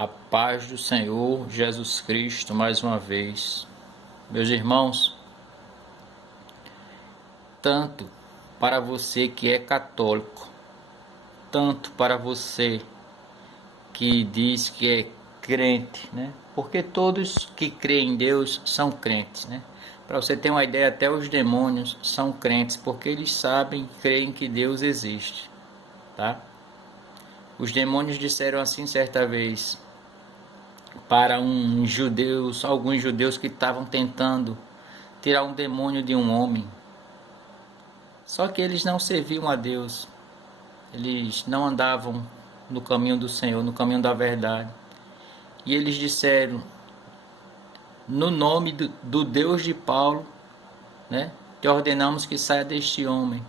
A paz do Senhor Jesus Cristo mais uma vez. Meus irmãos, tanto para você que é católico, tanto para você que diz que é crente, né? Porque todos que creem em Deus são crentes, né? Para você ter uma ideia, até os demônios são crentes, porque eles sabem, creem que Deus existe, tá? Os demônios disseram assim certa vez para alguns judeus que estavam tentando tirar um demônio de um homem. Só que eles não serviam a Deus, eles não andavam no caminho do Senhor, no caminho da verdade. E eles disseram, no nome do Deus de Paulo, né, que ordenamos que saia deste homem.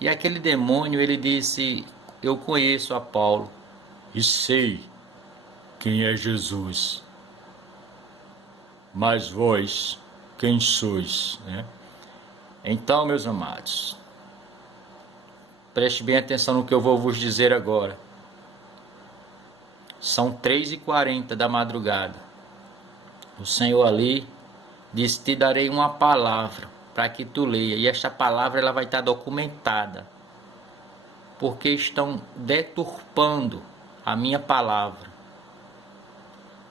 E aquele demônio, ele disse, eu conheço a Paulo e sei quem é Jesus, mas vós, quem sois, né? Então, meus amados, preste bem atenção no que eu vou vos dizer agora. São 3h40 da madrugada. O Senhor ali diz, te darei uma palavra para que tu leia. E esta palavra ela vai estar documentada. Porque estão deturpando a minha palavra.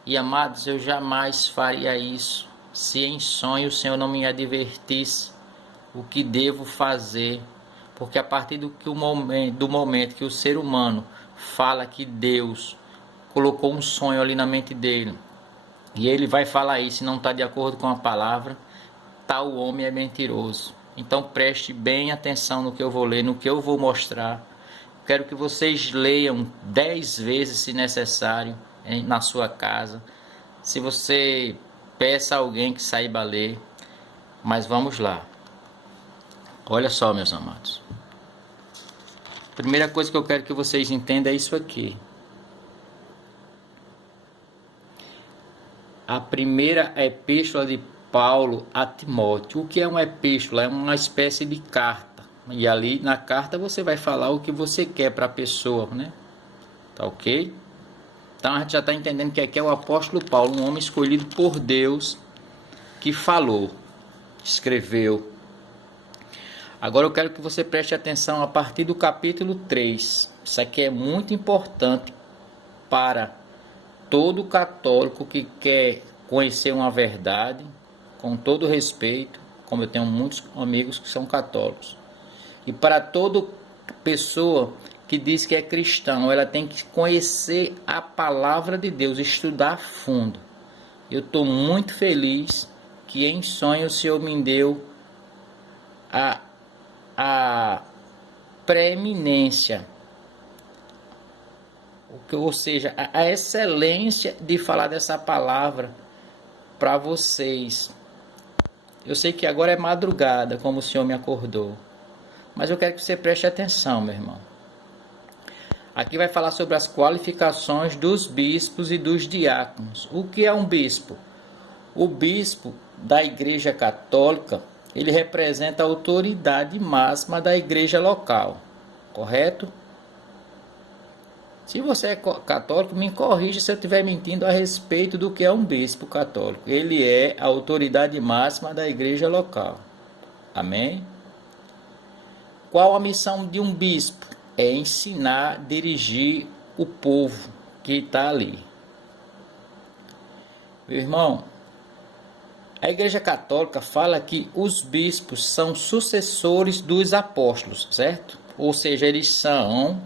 E amados, eu jamais faria isso se em sonho o Senhor não me advertisse o que devo fazer. Porque a partir do momento que o ser humano fala que Deus colocou um sonho ali na mente dele, e ele vai falar isso e não está de acordo com a palavra, tal homem é mentiroso. Então preste bem atenção no que eu vou ler, no que eu vou mostrar. Quero que vocês leiam 10 vezes se necessário na sua casa. Se você peça a alguém que saiba ler, mas vamos lá. Olha só, meus amados. Primeira coisa que eu quero que vocês entendam é isso aqui. A primeira epístola de Paulo a Timóteo. O que é uma epístola? É uma espécie de carta. E ali na carta você vai falar o que você quer para a pessoa, né? Tá ok? Então a gente já está entendendo que aqui é o apóstolo Paulo, um homem escolhido por Deus, que falou, escreveu. Agora eu quero que você preste atenção a partir do capítulo 3. Isso aqui é muito importante para todo católico que quer conhecer uma verdade, com todo respeito, como eu tenho muitos amigos que são católicos. E para toda pessoa que diz que é cristão, ela tem que conhecer a palavra de Deus, estudar a fundo. Eu estou muito feliz que em sonho o Senhor me deu a preeminência, ou seja, a excelência de falar dessa palavra para vocês. Eu sei que agora é madrugada, como o Senhor me acordou, mas eu quero que você preste atenção, meu irmão. Aqui vai falar sobre as qualificações dos bispos e dos diáconos. O que é um bispo? O bispo da Igreja Católica, ele representa a autoridade máxima da igreja local, correto? Se você é católico, me corrija se eu estiver mentindo a respeito do que é um bispo católico. Ele é a autoridade máxima da igreja local. Amém? Qual a missão de um bispo? É ensinar, dirigir o povo que está ali. Meu irmão, a Igreja Católica fala que os bispos são sucessores dos apóstolos, certo? Ou seja, eles são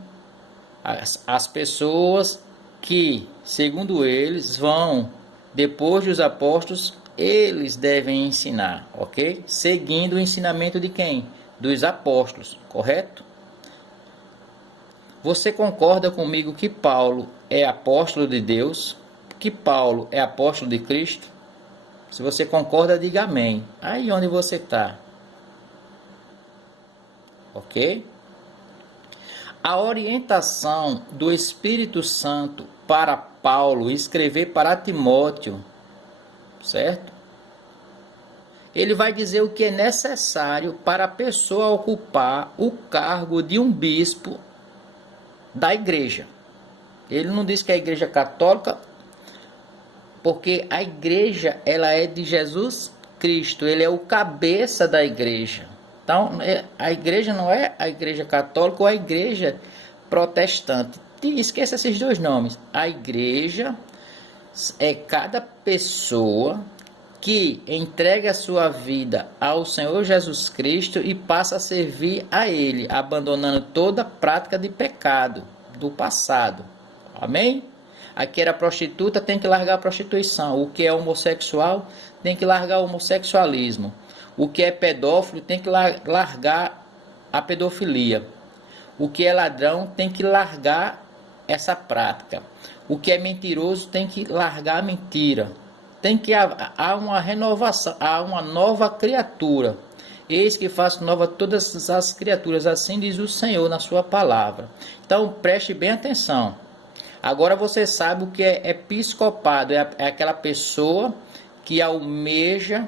as pessoas que, segundo eles, vão, depois dos apóstolos, eles devem ensinar, ok? Seguindo o ensinamento de quem? Dos apóstolos, correto? Você concorda comigo que Paulo é apóstolo de Deus? Que Paulo é apóstolo de Cristo? Se você concorda, diga amém. Aí onde você está. Ok? A orientação do Espírito Santo para Paulo escrever para Timóteo, certo? Ele vai dizer o que é necessário para a pessoa ocupar o cargo de um bispo da igreja. Ele não diz que a igreja católica Porque a igreja, ela é de Jesus Cristo, ele é o cabeça da igreja. Então, a igreja não é a igreja católica ou a igreja protestante. Esqueça esses dois nomes. A igreja é cada pessoa que entrega a sua vida ao Senhor Jesus Cristo e passa a servir a Ele, abandonando toda prática de pecado do passado. Amém? Aqui era prostituta, tem que largar a prostituição. O que é homossexual, tem que largar o homossexualismo. O que é pedófilo, tem que largar a pedofilia. O que é ladrão, tem que largar essa prática. O que é mentiroso, tem que largar a mentira. Tem que há uma renovação, há uma nova criatura. Eis que faço nova todas as criaturas, assim diz o Senhor na sua palavra. Então preste bem atenção. Agora você sabe o que é episcopado, é aquela pessoa que almeja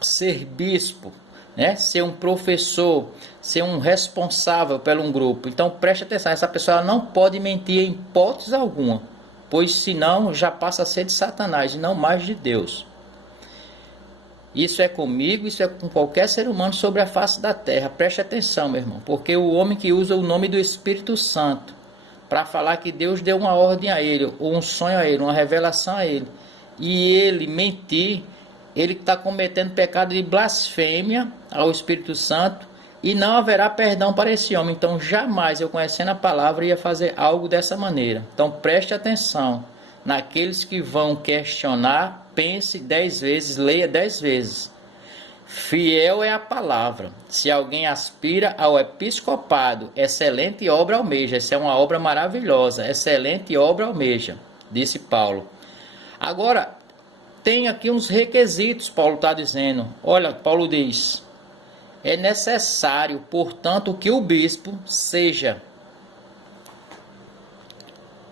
ser bispo, né? Ser um professor, ser um responsável por um grupo. Então preste atenção, essa pessoa não pode mentir em hipótese alguma, pois senão já passa a ser de Satanás e não mais de Deus. Isso é comigo, isso é com qualquer ser humano sobre a face da terra. Preste atenção, meu irmão, porque o homem que usa o nome do Espírito Santo para falar que Deus deu uma ordem a ele, ou um sonho a ele, uma revelação a ele, e ele mentir, ele está cometendo pecado de blasfêmia ao Espírito Santo, e não haverá perdão para esse homem. Então jamais eu, conhecendo a palavra, ia fazer algo dessa maneira. Então preste atenção naqueles que vão questionar, pense 10 vezes, leia 10 vezes. Fiel é a palavra. Se alguém aspira ao episcopado, excelente obra almeja. Essa é uma obra maravilhosa, excelente obra almeja, disse Paulo. Agora, tem aqui uns requisitos, Paulo está dizendo. Olha, Paulo diz: é necessário, portanto, que o bispo seja,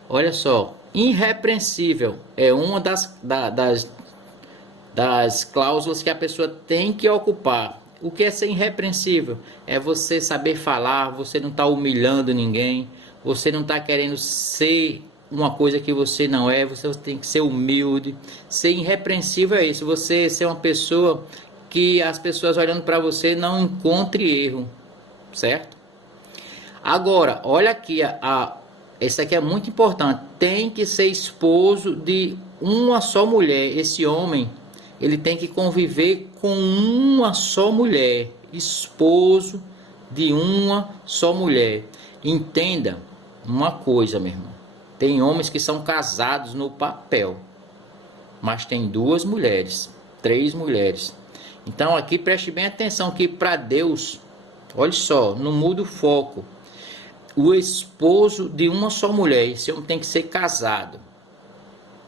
olha só, irrepreensível. É uma das cláusulas que a pessoa tem que ocupar. O que é ser irrepreensível? É você saber falar, você não está humilhando ninguém, você não está querendo ser uma coisa que você não é, você tem que ser humilde. Ser irrepreensível é isso, você ser uma pessoa que as pessoas olhando para você não encontrem erro, certo? Agora, olha aqui, esse aqui é muito importante, tem que ser esposo de uma só mulher. Esse homem, ele tem que conviver com uma só mulher, esposo de uma só mulher. Entenda uma coisa, meu irmão, tem homens que são casados no papel, mas tem 2 mulheres, 3 mulheres. Então aqui preste bem atenção que para Deus, olha só, não muda o foco. O esposo de uma só mulher, esse homem tem que ser casado.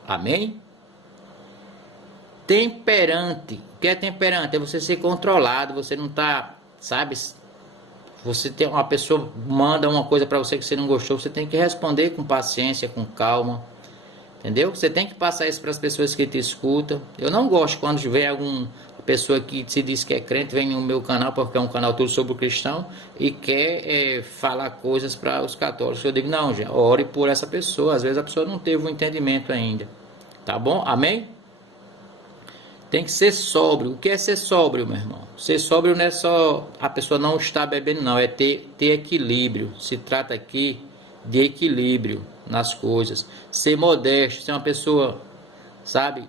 Amém? Temperante. O que é temperante? É você ser controlado, você não tá, sabe? Você tem uma pessoa manda uma coisa para você que você não gostou, você tem que responder com paciência, com calma. Entendeu? Você tem que passar isso para as pessoas que te escutam. Eu não gosto quando vem alguma pessoa que se diz que é crente, vem no meu canal, porque é um canal tudo sobre o cristão, e quer falar coisas para os católicos. Eu digo, não, já, ore por essa pessoa. Às vezes a pessoa não teve um entendimento ainda. Tá bom? Amém? Tem que ser sóbrio. O que é ser sóbrio, meu irmão? Ser sóbrio não é só a pessoa não estar bebendo, não. É ter equilíbrio. Se trata aqui de equilíbrio nas coisas. Ser modesto, ser uma pessoa, sabe,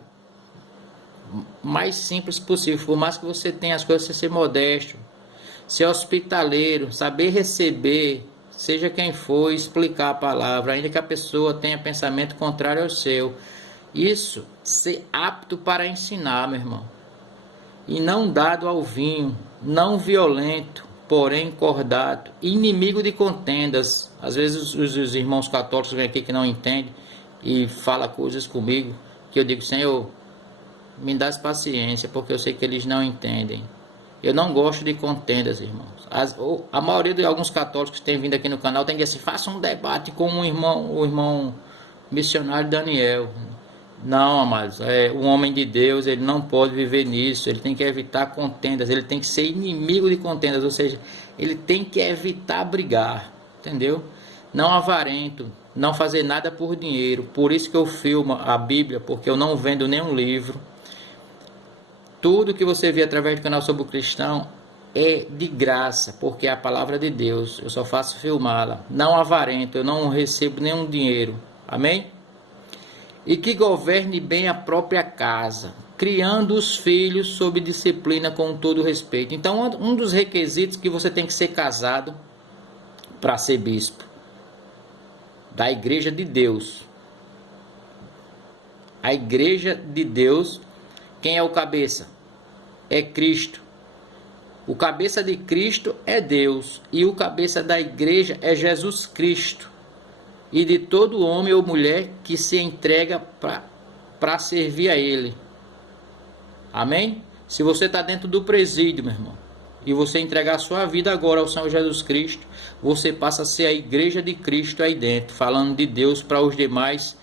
mais simples possível. Por mais que você tenha as coisas, você ser modesto. Ser hospitaleiro, saber receber, seja quem for, explicar a palavra, ainda que a pessoa tenha pensamento contrário ao seu. Isso, ser apto para ensinar, meu irmão. E não dado ao vinho, não violento, porém cordato, inimigo de contendas. Às vezes os irmãos católicos vêm aqui que não entendem e falam coisas comigo, que eu digo, Senhor, me dá paciência, porque eu sei que eles não entendem. Eu não gosto de contendas, irmãos. A maioria de alguns católicos que têm vindo aqui no canal tem que dizer assim, faça um debate com o irmão missionário Daniel. Não, amados, um homem de Deus, ele não pode viver nisso, ele tem que evitar contendas, ele tem que ser inimigo de contendas, ou seja, ele tem que evitar brigar, entendeu? Não avarento, não fazer nada por dinheiro. Por isso que eu filmo a Bíblia, porque eu não vendo nenhum livro. Tudo que você vê através do canal Sobre o Cristão é de graça, porque é a palavra de Deus. Eu só faço filmá-la. Não avarento, eu não recebo nenhum dinheiro. Amém? E que governe bem a própria casa, criando os filhos sob disciplina com todo respeito. Então, um dos requisitos que você tem que ser casado para ser bispo da Igreja de Deus. A Igreja de Deus, quem é o cabeça? É Cristo. O cabeça de Cristo é Deus, e o cabeça da igreja é Jesus Cristo. E de todo homem ou mulher que se entrega para servir a Ele. Amém? Se você está dentro do presídio, meu irmão, e você entregar a sua vida agora ao Senhor Jesus Cristo, você passa a ser a igreja de Cristo aí dentro, falando de Deus para os demais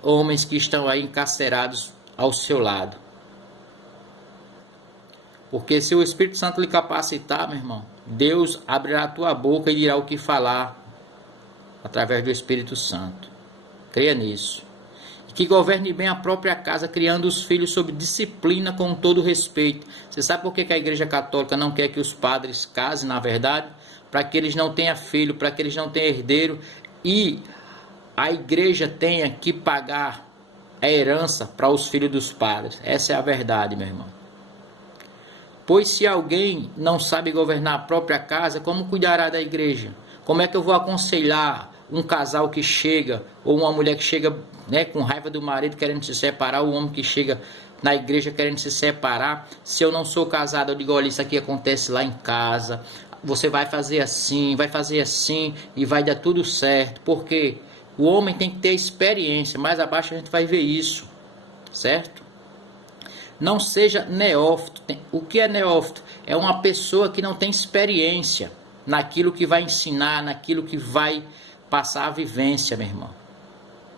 homens que estão aí encarcerados ao seu lado. Porque se o Espírito Santo lhe capacitar, meu irmão, Deus abrirá a tua boca e dirá o que falar através do Espírito Santo. Creia nisso. E que governe bem a própria casa, criando os filhos sob disciplina com todo respeito. Você sabe por que a Igreja Católica não quer que os padres casem, na verdade? Para que eles não tenham filho, para que eles não tenham herdeiro, e a igreja tenha que pagar a herança para os filhos dos padres. Essa é a verdade, meu irmão. Pois se alguém não sabe governar a própria casa, como cuidará da igreja? Como é que eu vou aconselhar um casal que chega, ou uma mulher que chega, né, com raiva do marido querendo se separar, ou um homem que chega na igreja querendo se separar, se eu não sou casado? Eu digo, olha, isso aqui acontece lá em casa, você vai fazer assim, e vai dar tudo certo, porque o homem tem que ter experiência. Mais abaixo a gente vai ver isso, certo? Não seja neófito. O que é neófito? É uma pessoa que não tem experiência naquilo que vai ensinar, naquilo que vai passar a vivência, meu irmão.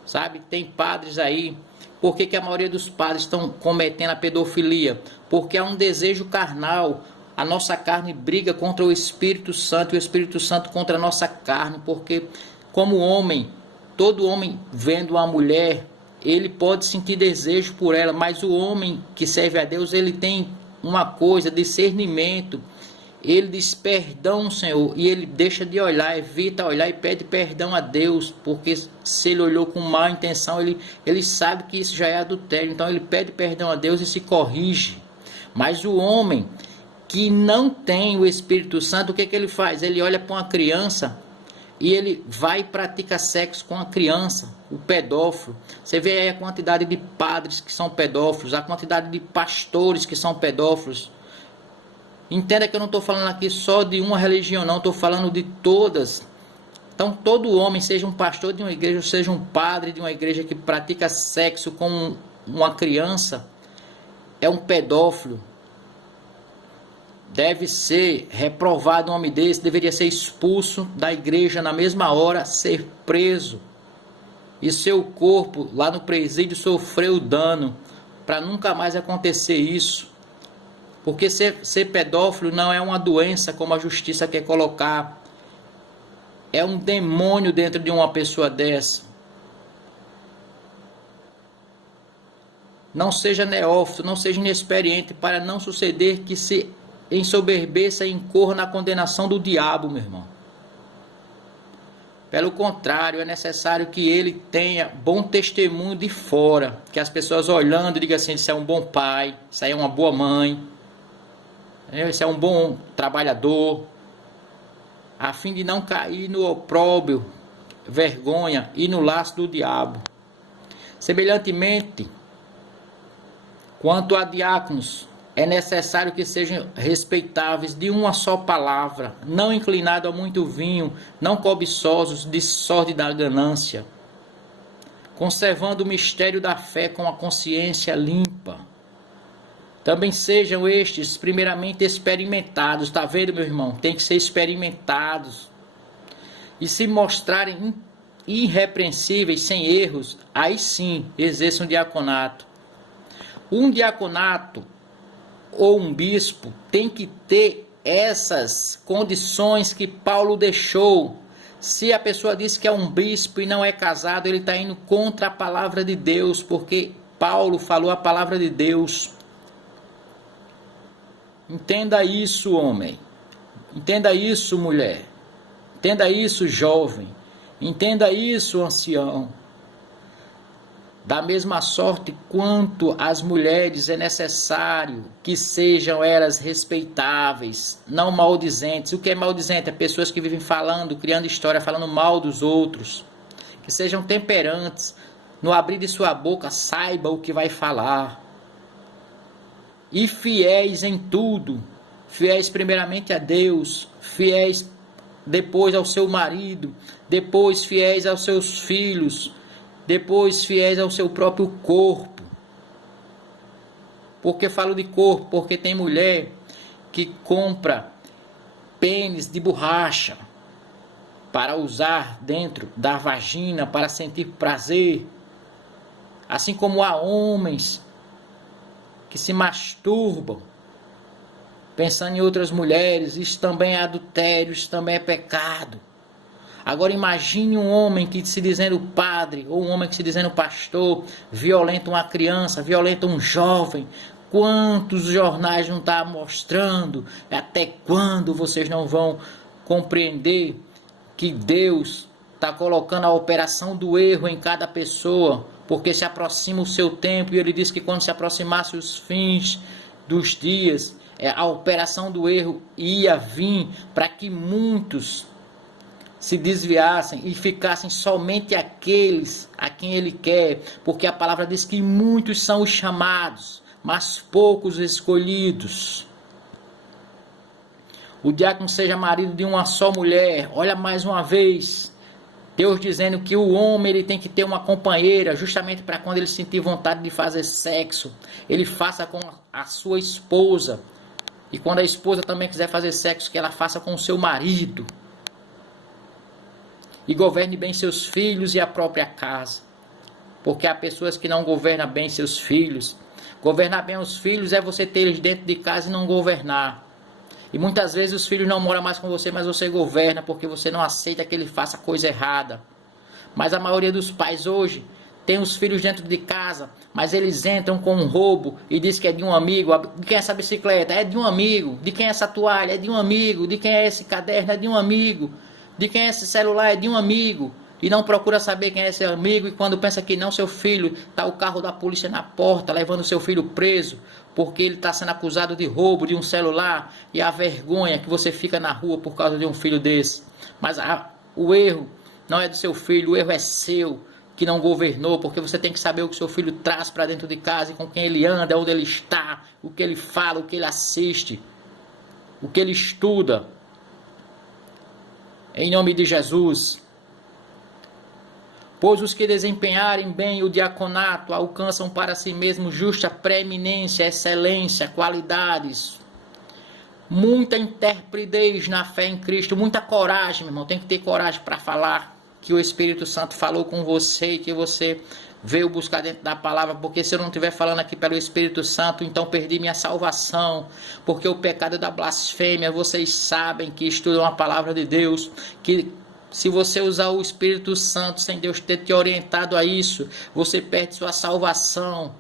Sabe? Tem padres aí. Por que a maioria dos padres estão cometendo a pedofilia? Porque é um desejo carnal. A nossa carne briga contra o Espírito Santo, e o Espírito Santo contra a nossa carne. Porque como homem, todo homem vendo uma mulher, ele pode sentir desejo por ela, mas o homem que serve a Deus, ele tem uma coisa, discernimento. Ele diz perdão, Senhor, e ele deixa de olhar, evita olhar e pede perdão a Deus, porque se ele olhou com má intenção, ele sabe que isso já é adultério, então ele pede perdão a Deus e se corrige. Mas o homem que não tem o Espírito Santo, o que ele faz? Ele olha para uma criança e ele vai e pratica sexo com a criança, o pedófilo. Você vê aí a quantidade de padres que são pedófilos, a quantidade de pastores que são pedófilos. Entenda que eu não estou falando aqui só de uma religião, não, estou falando de todas. Então todo homem, seja um pastor de uma igreja, seja um padre de uma igreja que pratica sexo com uma criança, é um pedófilo. Deve ser reprovado um homem desse, deveria ser expulso da igreja na mesma hora, ser preso. E seu corpo lá no presídio sofreu dano, para nunca mais acontecer isso. Porque ser pedófilo não é uma doença como a justiça quer colocar. É um demônio dentro de uma pessoa dessa. Não seja neófito, não seja inexperiente, para não suceder que se ensoberbeça e incorra na condenação do diabo, meu irmão. Pelo contrário, é necessário que ele tenha bom testemunho de fora, que as pessoas olhando digam assim, isso é um bom pai, isso aí é uma boa mãe, isso é um bom trabalhador, a fim de não cair no opróbrio, vergonha e no laço do diabo. Semelhantemente, quanto a diáconos, é necessário que sejam respeitáveis de uma só palavra, não inclinados a muito vinho, não cobiçosos de sorte da ganância, conservando o mistério da fé com a consciência limpa. Também sejam estes primeiramente experimentados, está vendo, meu irmão? Tem que ser experimentados. E se mostrarem irrepreensíveis, sem erros, aí sim exerçam um diaconato. Um diaconato ou um bispo tem que ter essas condições que Paulo deixou Se a pessoa diz que é um bispo e não é casado, ele está indo contra a palavra de Deus, porque Paulo falou a palavra de Deus. Entenda isso, homem. Entenda isso, mulher. Entenda isso, jovem. Entenda isso, ancião. Da mesma sorte quanto as mulheres, é necessário que sejam elas respeitáveis, não maldizentes. O que é maldizente? É pessoas que vivem falando, criando história, falando mal dos outros. Que sejam temperantes. No abrir de sua boca, saiba o que vai falar. E fiéis em tudo. Fiéis primeiramente a Deus. Fiéis depois ao seu marido. Depois fiéis aos seus filhos. Depois fiéis ao seu próprio corpo. Por que falo de corpo? Porque tem mulher que compra pênis de borracha para usar dentro da vagina, para sentir prazer. Assim como há homens que se masturbam pensando em outras mulheres. Isso também é adultério, isso também é pecado. Agora imagine um homem que se dizendo padre, ou um homem que se dizendo pastor, violenta uma criança, violenta um jovem. Quantos jornais não estão mostrando? Até quando vocês não vão compreender que Deus está colocando a operação do erro em cada pessoa? Porque se aproxima o seu tempo, e ele diz que quando se aproximasse os fins dos dias, a operação do erro ia vir para que muitos se desviassem e ficassem somente aqueles a quem ele quer, porque a palavra diz que muitos são os chamados, mas poucos escolhidos. O diácono seja marido de uma só mulher. Olha mais uma vez, Deus dizendo que o homem ele tem que ter uma companheira, justamente para quando ele sentir vontade de fazer sexo, ele faça com a sua esposa. E quando a esposa também quiser fazer sexo, que ela faça com o seu marido. E governe bem seus filhos e a própria casa. Porque há pessoas que não governam bem seus filhos. Governar bem os filhos é você ter eles dentro de casa e não governar. E muitas vezes os filhos não moram mais com você, mas você governa porque você não aceita que ele faça coisa errada. Mas a maioria dos pais hoje tem os filhos dentro de casa, mas eles entram com um roubo e diz que é de um amigo. De quem é essa bicicleta? É de um amigo. De quem é essa toalha? É de um amigo. De quem é esse caderno? É de um amigo. De quem é esse celular? É de um amigo. E não procura saber quem é esse amigo. E quando pensa que não, seu filho, está o carro da polícia na porta, levando seu filho preso, porque ele está sendo acusado de roubo de um celular. E a vergonha que você fica na rua por causa de um filho desse. Mas o erro não é do seu filho, o erro é seu, que não governou, porque você tem que saber o que seu filho traz para dentro de casa, e com quem ele anda, onde ele está, o que ele fala, o que ele assiste, o que ele estuda. Em nome de Jesus. Pois os que desempenharem bem o diaconato alcançam para si mesmos justa preeminência, excelência, qualidades, muita intrepidez na fé em Cristo, muita coragem, meu irmão. Tem que ter coragem para falar que o Espírito Santo falou com você e que você veio buscar dentro da palavra, porque se eu não estiver falando aqui pelo Espírito Santo, então perdi minha salvação, porque o pecado da blasfêmia, vocês sabem que estudam a palavra de Deus, que se você usar o Espírito Santo sem Deus ter te orientado a isso, você perde sua salvação.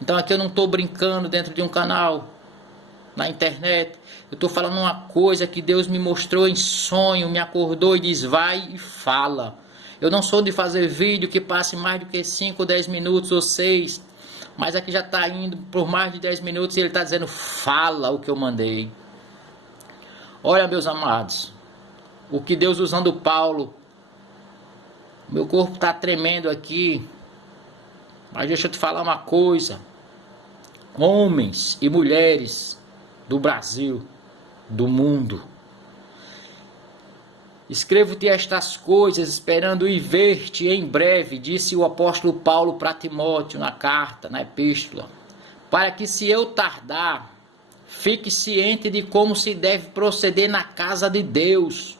Então aqui eu não estou brincando dentro de um canal na internet, eu estou falando uma coisa que Deus me mostrou em sonho, me acordou e diz, vai e fala. Eu não sou de fazer vídeo que passe mais do que 5, 10 minutos ou 6, mas aqui já está indo por mais de 10 minutos e ele está dizendo, fala o que eu mandei. Olha, meus amados, o que Deus usando Paulo, meu corpo está tremendo aqui, mas deixa eu te falar uma coisa, homens e mulheres do Brasil, do mundo, escrevo-te estas coisas, esperando ir ver-te em breve, disse o apóstolo Paulo para Timóteo na carta, na epístola, para que se eu tardar, fique ciente de como se deve proceder na casa de Deus,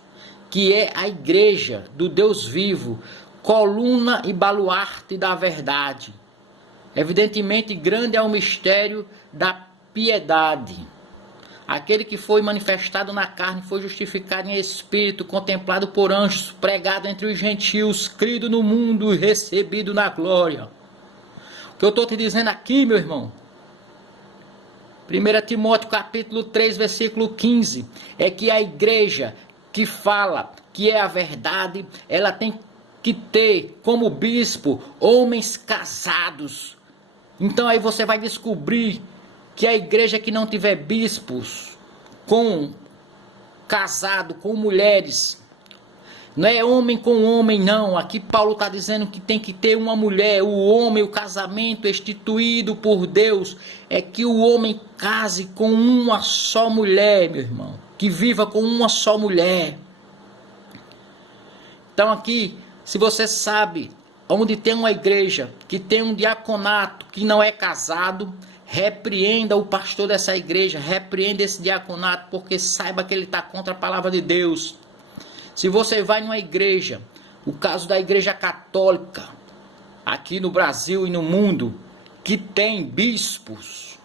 que é a igreja do Deus vivo, coluna e baluarte da verdade. Evidentemente grande é o mistério da piedade. Aquele que foi manifestado na carne, foi justificado em espírito, contemplado por anjos, pregado entre os gentios, crido no mundo e recebido na glória. O que eu estou te dizendo aqui, meu irmão, 1 Timóteo capítulo 3, versículo 15, é que a igreja que fala que é a verdade, ela tem que ter como bispo homens casados. Então aí você vai descobrir que a igreja que não tiver bispos casado com mulheres, não é homem com homem não, aqui Paulo está dizendo que tem que ter uma mulher, o homem, o casamento instituído por Deus, é que o homem case com uma só mulher, meu irmão, que viva com uma só mulher. Então aqui, se você sabe, onde tem uma igreja que tem um diaconato que não é casado, repreenda o pastor dessa igreja, repreenda esse diaconato, porque saiba que ele está contra a palavra de Deus. Se você vai numa igreja, o caso da igreja católica, aqui no Brasil e no mundo, que tem bispos,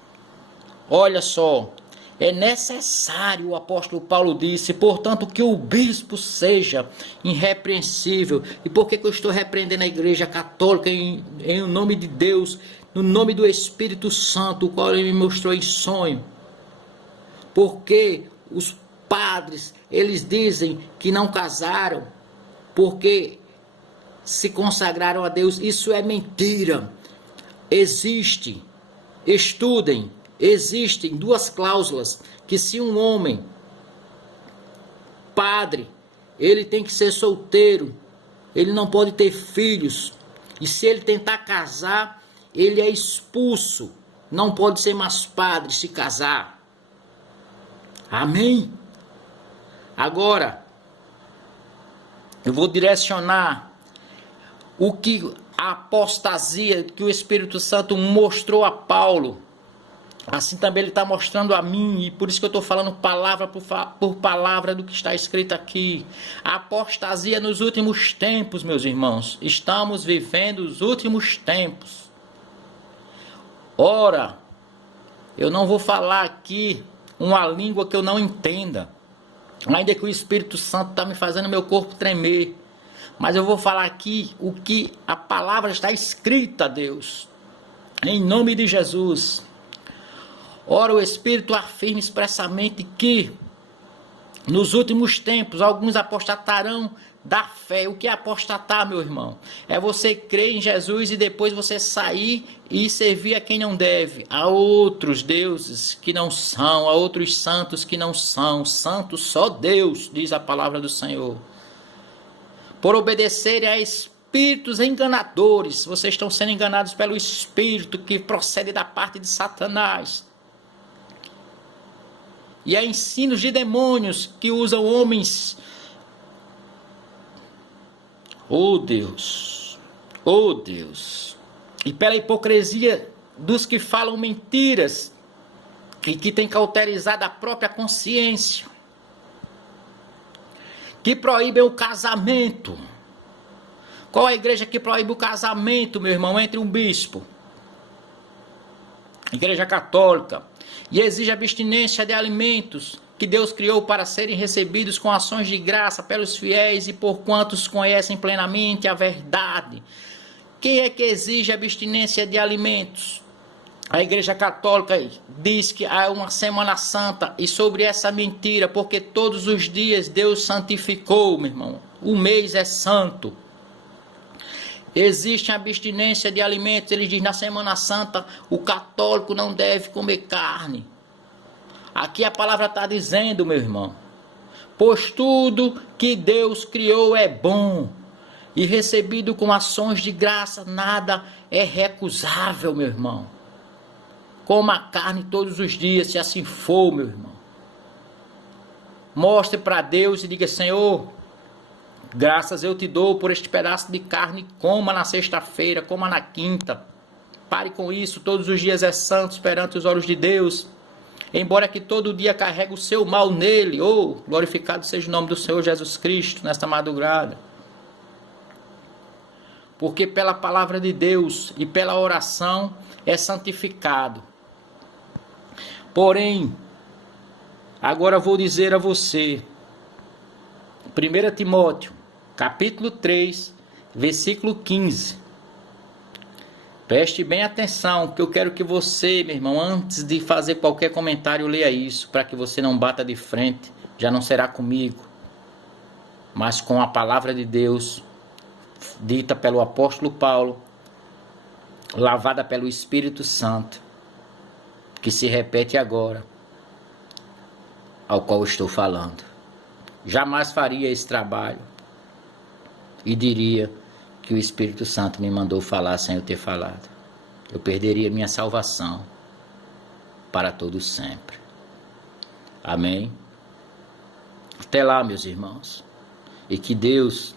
olha só, é necessário, o apóstolo Paulo disse, portanto, que o bispo seja irrepreensível. E por que eu estou repreendendo a igreja católica em nome de Deus, no nome do Espírito Santo, o qual ele me mostrou em sonho? Porque os padres, eles dizem que não casaram, porque se consagraram a Deus. Isso é mentira. Existe, estudem, existem duas cláusulas, que se um homem, padre, ele tem que ser solteiro, ele não pode ter filhos, e se ele tentar casar, ele é expulso, não pode ser mais padre se casar. Amém? Agora, eu vou direcionar o que a apostasia que o Espírito Santo mostrou a Paulo, assim também ele está mostrando a mim, e por isso que eu estou falando palavra por palavra do que está escrito aqui. A apostasia nos últimos tempos, meus irmãos, estamos vivendo os últimos tempos. Ora, eu não vou falar aqui uma língua que eu não entenda, ainda que o Espírito Santo está me fazendo meu corpo tremer, mas eu vou falar aqui o que a palavra está escrita, Deus, em nome de Jesus. Ora, o Espírito afirma expressamente que nos últimos tempos alguns apostatarão da fé. O que é apostatar, meu irmão? É você crer em Jesus e depois você sair e servir a quem não deve, a outros deuses que não são, a outros santos que não são. Santo só Deus, diz a palavra do Senhor. Por obedecerem a espíritos enganadores, vocês estão sendo enganados pelo espírito que procede da parte de Satanás. E a ensinos de demônios que usam homens. Oh Deus, oh Deus. E pela hipocrisia dos que falam mentiras e que têm cauterizado a própria consciência, que proíbem o casamento. Qual a igreja que proíbe o casamento, meu irmão, entre um bispo? Igreja católica. E exige abstinência de alimentos que Deus criou para serem recebidos com ações de graça pelos fiéis e por quantos conhecem plenamente a verdade. Quem é que exige abstinência de alimentos? A Igreja Católica diz que há uma Semana Santa, e sobre essa mentira, porque todos os dias Deus santificou, meu irmão. O mês é santo. Existe abstinência de alimentos. Ele diz na Semana Santa o católico não deve comer carne. Aqui a palavra está dizendo, meu irmão, pois tudo que Deus criou é bom, e recebido com ações de graça, nada é recusável, meu irmão. Coma carne todos os dias, se assim for, meu irmão. Mostre para Deus e diga: Senhor, graças eu te dou por este pedaço de carne. Coma na sexta-feira, coma na quinta. Pare com isso, todos os dias é santo perante os olhos de Deus. Embora que todo dia carregue o seu mal nele. Oh, glorificado seja o nome do Senhor Jesus Cristo nesta madrugada. Porque pela palavra de Deus e pela oração é santificado. Porém, Agora vou dizer a você, 1 Timóteo, capítulo 3, versículo 15. Preste bem atenção, que eu quero que você, meu irmão, antes de fazer qualquer comentário, leia isso, para que você não bata de frente. Já não será comigo, mas com a palavra de Deus, dita pelo apóstolo Paulo, lavada pelo Espírito Santo, que se repete agora, ao qual estou falando. Jamais faria esse trabalho e diria que o Espírito Santo me mandou falar sem eu ter falado. Eu perderia minha salvação para todo sempre. Amém? Até lá, meus irmãos. E que Deus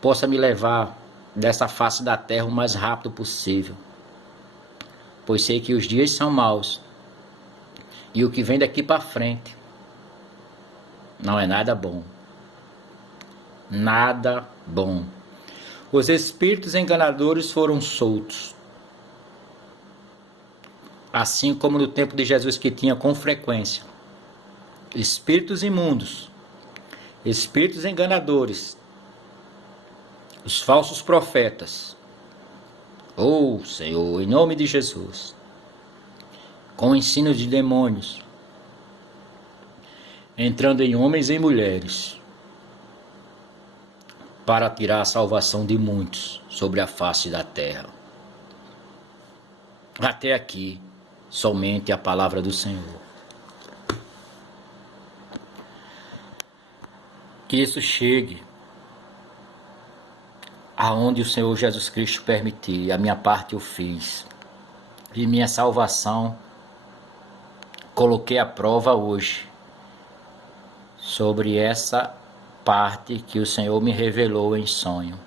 possa me levar dessa face da terra o mais rápido possível. Pois sei que os dias são maus. E o que vem daqui para frente não é nada bom. Nada bom. Os espíritos enganadores foram soltos. Assim como no tempo de Jesus, que tinha com frequência espíritos imundos, espíritos enganadores, os falsos profetas. Oh, Senhor, em nome de Jesus, com o ensino de demônios, entrando em homens e mulheres, para tirar a salvação de muitos sobre a face da terra. Até aqui, somente a palavra do Senhor. Que isso chegue aonde o Senhor Jesus Cristo permitir. A minha parte eu fiz. E minha salvação coloquei à prova hoje, sobre essa parte que o Senhor me revelou em sonho.